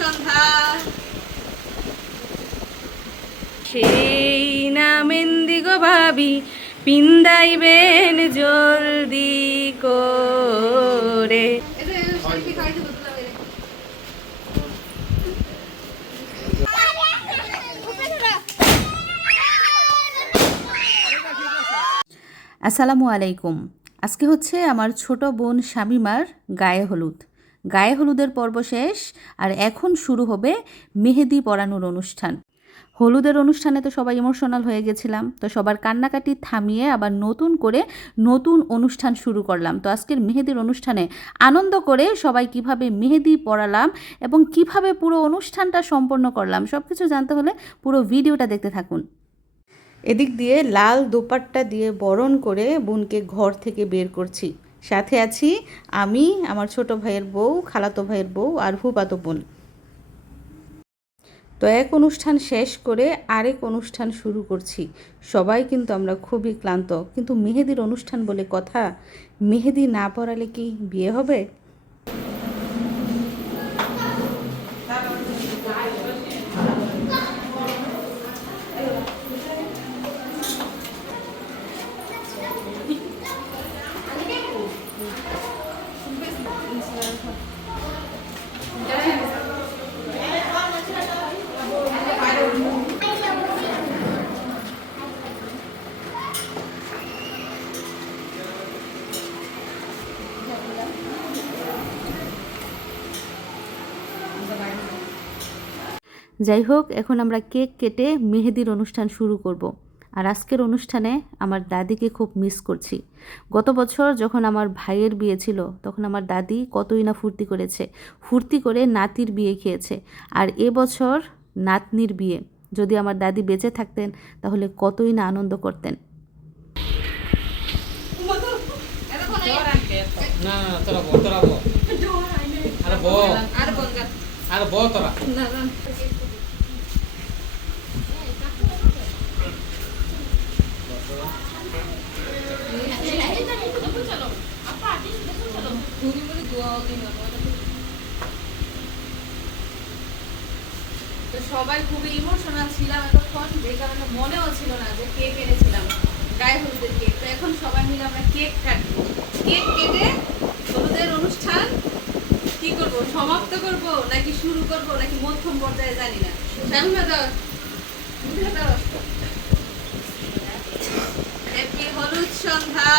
সন্ধ্যা সেই নামেন্দি গো ভাবি পিন্দাইবেন জলদি করে। আসসালামু আলাইকুম। আজকে হচ্ছে আমার ছোট বোন শামিমার গায়ে হলুদ। গায়ে হলুদের পর্ব শেষ, আর এখন শুরু হবে মেহেদি পরানোর অনুষ্ঠান। হলুদের অনুষ্ঠানে তো সবাই ইমোশনাল হয়ে গেছিলাম, তো সবার কান্নাকাটি থামিয়ে আবার নতুন করে নতুন অনুষ্ঠান শুরু করলাম। তো আজকের মেহেদির অনুষ্ঠানে আনন্দ করে সবাই কিভাবে মেহেদি পরালাম এবং কিভাবে পুরো অনুষ্ঠানটা সম্পন্ন করলাম, সব কিছু জানতে হলে পুরো ভিডিওটা দেখতে থাকুন। এদিক দিয়ে লাল দোপাট্টা দিয়ে বরণ করে বোনকে ঘর থেকে বের করছি। সাথে আছি আমি, আমার ছোট ভাইয়ের বউ, খালাতো ভাইয়ের বউ আর ফুফাতো বোন। তো এক অনুষ্ঠান শেষ করে আরেক অনুষ্ঠান শুরু করছি। সবাই কিন্তু আমরা খুবই ক্লান্ত, কিন্তু মেহেদির অনুষ্ঠান বলে কথা, মেহেদি না পরালে কি বিয়ে হবে? যাই হোক, এখন আমরা কেক কেটে মেহেদির অনুষ্ঠান শুরু করব। আর আজকের অনুষ্ঠানে আমার দাদিকে খুব মিস করছি। গত বছর যখন আমার ভাইয়ের বিয়ে ছিল, তখন আমার দাদি কতই না ফুর্তি করেছে, ফুর্তি করে নাতির বিয়ে খেয়েছে। আর এবছর নাতনির বিয়ে। যদি আমার দাদি বেঁচে থাকতেন তাহলে কতই না আনন্দ করতেন। তো সবাই খুবই ইমোশনাল ছিলাম এতক্ষণ, যে কারণে মনেও ছিল না যে কেক এনেছিলাম, গায়ে হলুদের কেক। তো এখন সবাই মিলে আমরা কেক কাটবো। কেক কেটে হলুদের অনুষ্ঠান কি করব, সমাপ্ত করব নাকি শুরু করব নাকি মধ্যম পর্যায়ে জানি না। হ্যাপি হলুদ সন্ধ্যা।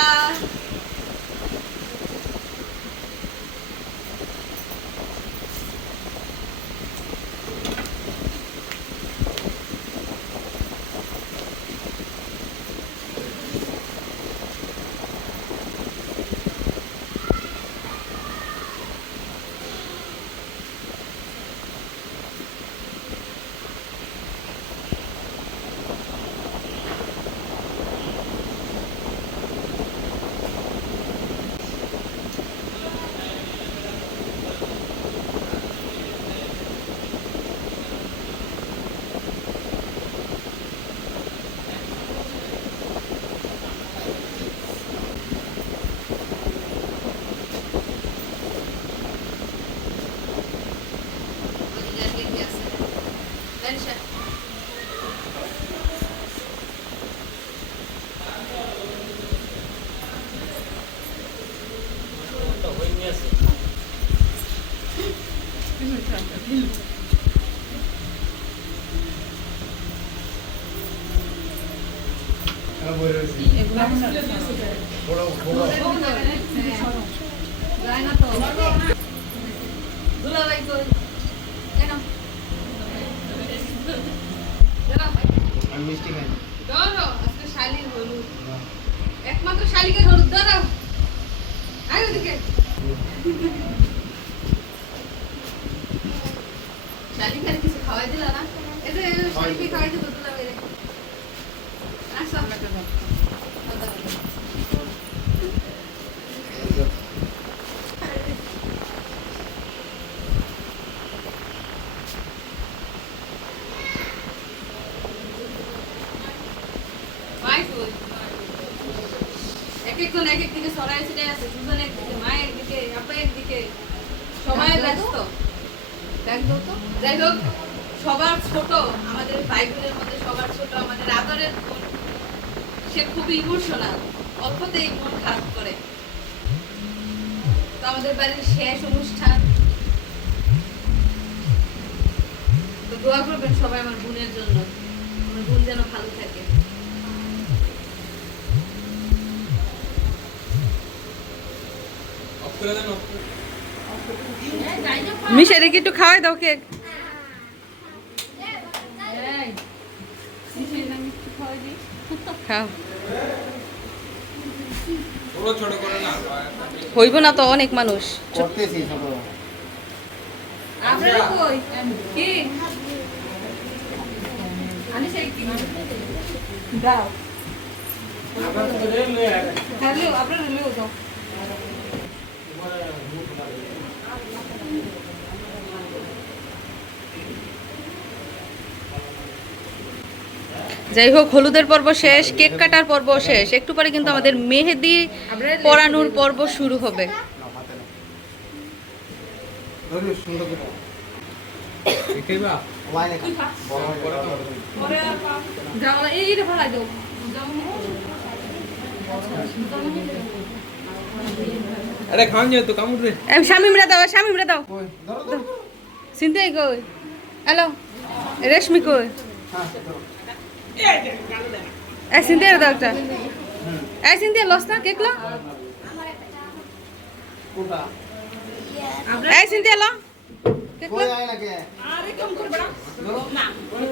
একমাত্র শালিকের হলুদ দাঁড়াও। আয় ওদিকে। শালিকার কিছু খাওয়াই দিলা না? এতে শালিকে খাওয়াই দিব তোলা বেরে। আসো আমরা তো দাও। একজন এক এক দিকে সরাই ছিটাই আছে, দুজন একদিকে, মা একদিকে, আপা একদিকে, সবাই ব্যস্ত। একদম তো যাই হোক, সবার ছোট আমাদের ভাই বোনের মধ্যে সবার ছোট আমাদের আদরের বোন, সে খুবই ইমোশনাল, অল্পতেই মন খারাপ করে। তো আমাদের বাড়ির শেষ অনুষ্ঠান, তো দোয়া করবেন সবাই আমার বোনের জন্য, আমার বোন যেন ভালো থাকে। মিশারে কি একটু খাওয়াই দাও কেক। খাও, হইব না তো অনেক মানুষ। আপনারা কই কি আমি সেই কি দাও হ্যালো, আপনারা লইও দাও। যাই হোক, হলুদের পর্ব শেষ, কেক কাটার পর্ব শেষ, একটু পরে কিন্তু আমাদের মেহেদি পরানোর পর্ব শুরু হবে। যাও এইটা ফলাই দাও। अरे खान जाए तो काम उठ रहे শামিমরা দাও, শামিমরা দাও। সিনতে কই? হ্যালো, রেশমি কই? এই সিনতে দাও একটা। এই সিনতে লস না কেক লো। এই সিনতে লো কেক লো। আরে কম করে বড়া না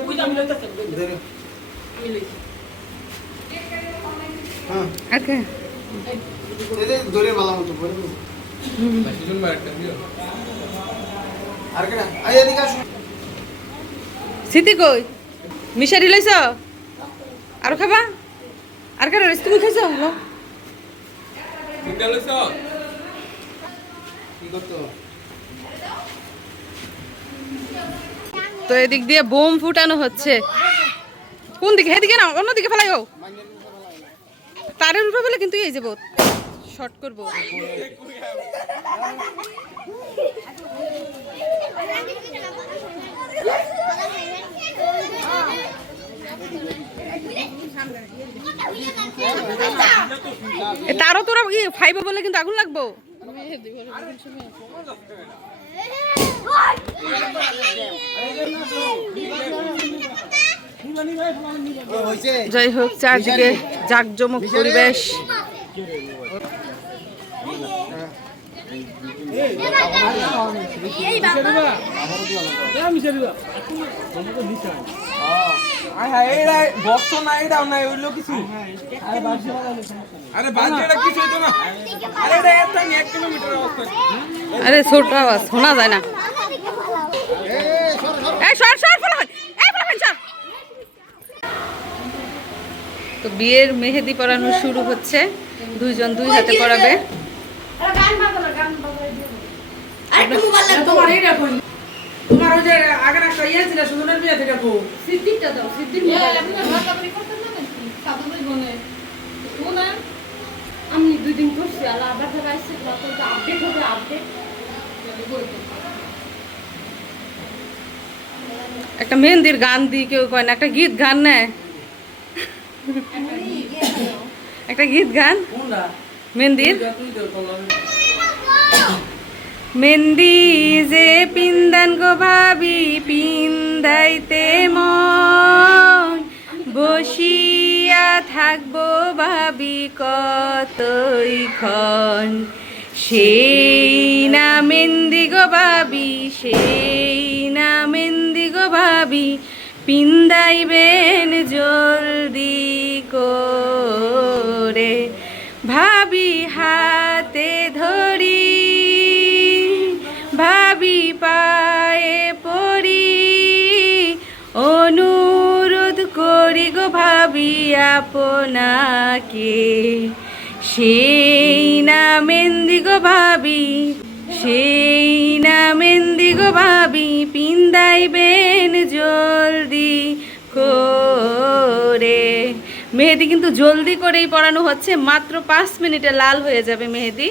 ওই দাম লইতাছে আমি লইছি। ওকে, এতে দড়ির মালা মতো বলে দেবো। सुन बात कर दियो আর কেনা আই এদিকে আসো। সিতি কই? মিশারি লইছ? আর খাবা? আর কার রেস তুমি খাইছো? লো। निकल सो কি করতো? তো এদিক দিয়ে বোম ফুটানো হচ্ছে। কোন দিকে? এদিকে না, অন্যদিকে ফেলাইও। তারের উপরে বলে কিন্তু এই যাব শর্ট করব। তারও তোরা ফাইভে বলে কিন্তু আগুন লাগবো। ও হইছে। যাই হোক, চারদিকে জাঁকজমক পরিবেশ। अरे बात जेड़ा কিছু হইতো না আরে এটা একটা 1 কিলোমিটার রাস্তা আরে ছোট আওয়াজ শোনা যায় না। এই সর সর ফলো এই ফলো সর। তো বিয়ের মেহেদি পরানো শুরু হচ্ছে, দুইজন দুই হাতে পরাবে। তোমার এইটা কই? তোমার ওই যে আগে একটা ইয়ে ছিল সুন্দরের বিয়ে থেকে কো সিদ্দিকটা দাও, সিদ্দিক আপনি ভাতাবাড়ি করতেন না নাকি সাবুই বনে ও না আমি 2 দিন করছি আলা আবার থেকে আইছে তো আপডেট হবে আপডেট একটা মেহেন্দির গান দি কেউ কয় না, একটা গীত গান নেয়, একটা গীত গান মেহেন্দির। মেহেন্দি যে পিন্দান গো ভাবি পিন্দাইতে মন, বসিয়া থাকবো ভাবি কতইক্ষণ, সেই না মেহেন্দি গো ভাবি, সেই না মেহেন্দি গো ভাবি, পিন্দাইবেন জলদি করে, ভাবি হাতে ধরি, ভাবি পায়ে পড়ি, অনুরোধ করি গো ভাবি আপনাকে, সেই না মেহেন্দি গো ভাবি, সেই না মেহেন্দি গো ভাবি, পিন্দাইবেন জলদি করে। মেহেদি কিন্তু জলদি করেই পরানো হচ্ছে, মাত্র 5 মিনিটে লাল হয়ে যাবে মেহেদি।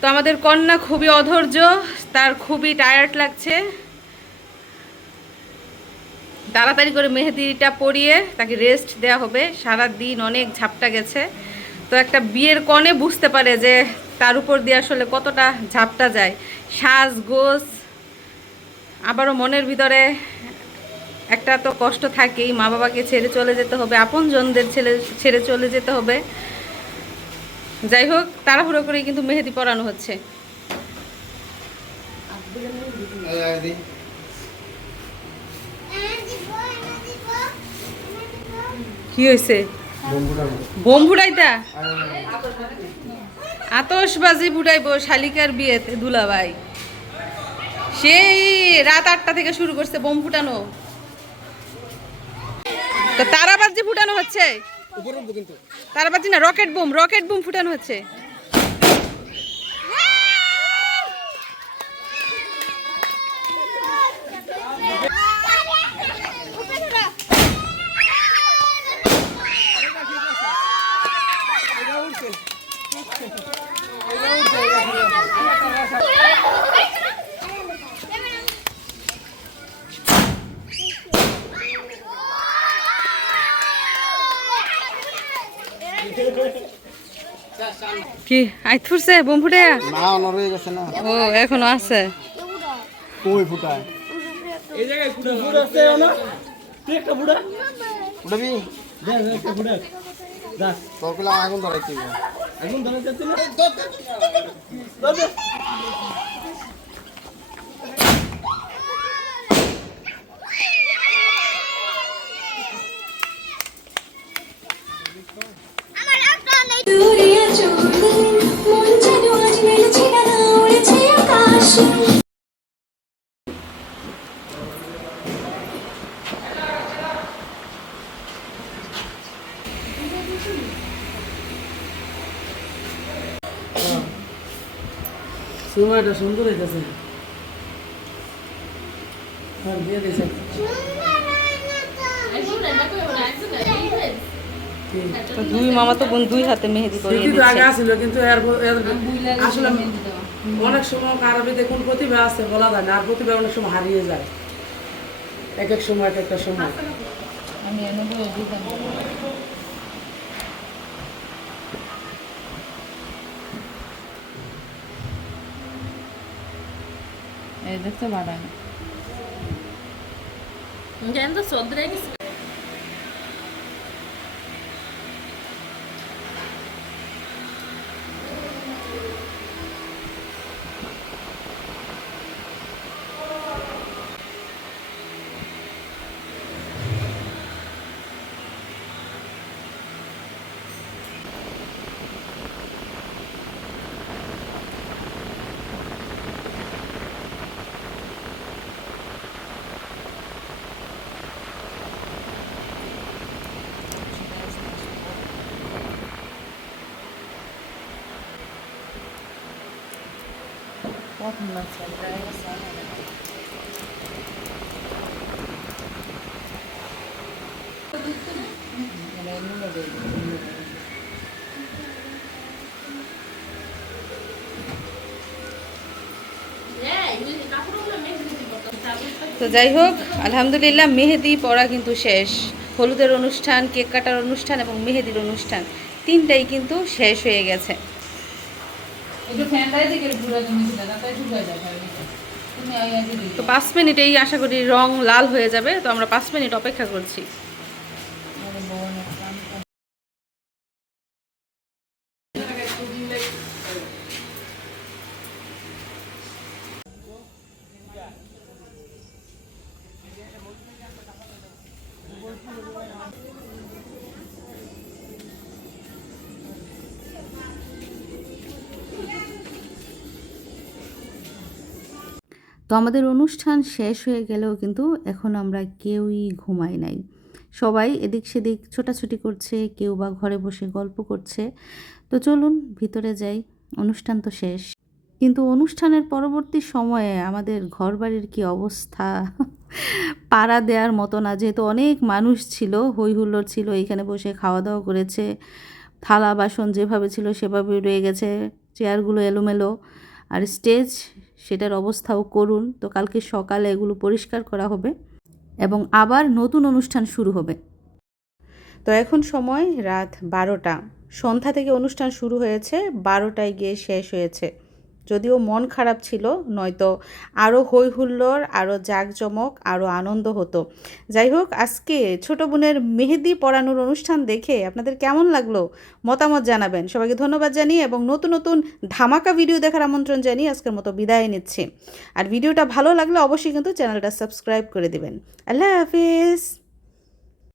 তো আমাদের কন্যা খুবই অধৈর্য, তার খুবই টায়ার্ড লাগছে, তাড়াতাড়ি করে মেহেদিটা পরিয়ে তাকে রেস্ট দেওয়া হবে। সারা দিন অনেক ঝাপটা গেছে, তো একটা বিয়ের কনে বুঝতে পারে যে তার উপর দিয়ে আসলে কতটা ঝাপটা যায়। সাজগোজ, আবারও মনের ভিতরে একটা তো কষ্ট থাকেই, মা বাবাকে ছেড়ে চলে যেতে হবে, আপনজনদের ছেড়ে চলে যেতে হবে। যাই হোক, তাড়াহুড়ো করেই কিন্তু মেহেদি পরানো হচ্ছে। কি হয়েছে? বোম ফুটাইতা? আতশবাজি ফুটাইবো শালিকার বিয়েতে দুলাভাই। সেই রাত 8টা থেকে শুরু করছে বোম ফুটানো। তো তারাবাজি ফুটানো হচ্ছে, তারাবাজি না, রকেট বুম ফুটানো হচ্ছে। কি আই থুরছে বোম ফুটে? না নরয়ে গেছে না, ও এখনো আছে। কই ফুটায় এই জায়গায় ফুটা আছে না, তুই একটা ফুটা ফুটাবি দেখ, একটা ফুটা যা। তোর কইলা আগুন ধরাইতে হবে। এখন ধরে যাচ্ছে না, সময়টা সুন্দর হইতেছে। হ্যাঁ দিয়ে দিয়েছে। দুই মামা তো বোন দুই হাতে মেহেদি পরিয়ে স্মৃতি তো আগে দিচ্ছে। আসছিল, কিন্তু আসলে অনেক সময় কারো দেখুন প্রতিভা আছে বলা যায় না, আর প্রতিভা অনেক সময় হারিয়ে যায়, এক এক সময় এক একটা সময়। এই দেখতে বাড়ায় তো যাই হোক, আলহামদুলিল্লাহ মেহেদি পড়া কিন্তু শেষ। হলুদের অনুষ্ঠান, কেক কাটার অনুষ্ঠান এবং মেহেদির অনুষ্ঠান তিনটাই কিন্তু শেষ হয়ে গেছে। তো 5 মিনিটেই আশা করি রং লাল হয়ে যাবে, তো আমরা 5 মিনিট অপেক্ষা করছি। তো আমাদের অনুষ্ঠান শেষ হয়ে গেলেও কিন্তু এখন আমরা কেউই ঘুমাই নাই। সবাই এদিক সেদিক ছোটাছুটি করছে, কেউ বা ঘরে বসে গল্প করছে। তো চলুন ভিতরে যাই, অনুষ্ঠান তো শেষ। কিন্তু অনুষ্ঠানের পরবর্তী সময়ে আমাদের ঘরবাড়ির কি অবস্থা, পাড়া দেওয়ার মতো না। যেহেতু অনেক মানুষ ছিল, হই হুল্লোড় ছিল, এখানে বসে খাওয়া দাওয়া করেছে, থালা বাসন যেভাবে ছিল সেভাবেই রয়ে গেছে, চেয়ারগুলো এলোমেলো, আর স্টেজ সেটার অবস্থাও করুন। তো কালকে সকালে এগুলো পরিষ্কার করা হবে। এবং আবার নতুন অনুষ্ঠান শুরু হবে। তো এখন সময় রাত 12টা, সন্ধ্যা থেকে অনুষ্ঠান শুরু হয়েছে, 12টায় গিয়ে শেষ হয়েছে। যদিও মন খারাপ ছিল, নয়তো আরও হই হুল্লোড়, আরও জাঁকজমক, আরও আনন্দ হতো। যাই হোক, আজকে ছোটো বোনের মেহেদি পরানোর অনুষ্ঠান দেখে আপনাদের কেমন লাগলো মতামত জানাবেন। সবাইকে ধন্যবাদ জানিয়ে এবং নতুন নতুন ধামাকা ভিডিও দেখার আমন্ত্রণ জানিয়ে আজকের মতো বিদায় নিচ্ছি। আর ভিডিওটা ভালো লাগলে অবশ্যই কিন্তু চ্যানেলটা সাবস্ক্রাইব করে দেবেন। আল্লাহ হাফিজ।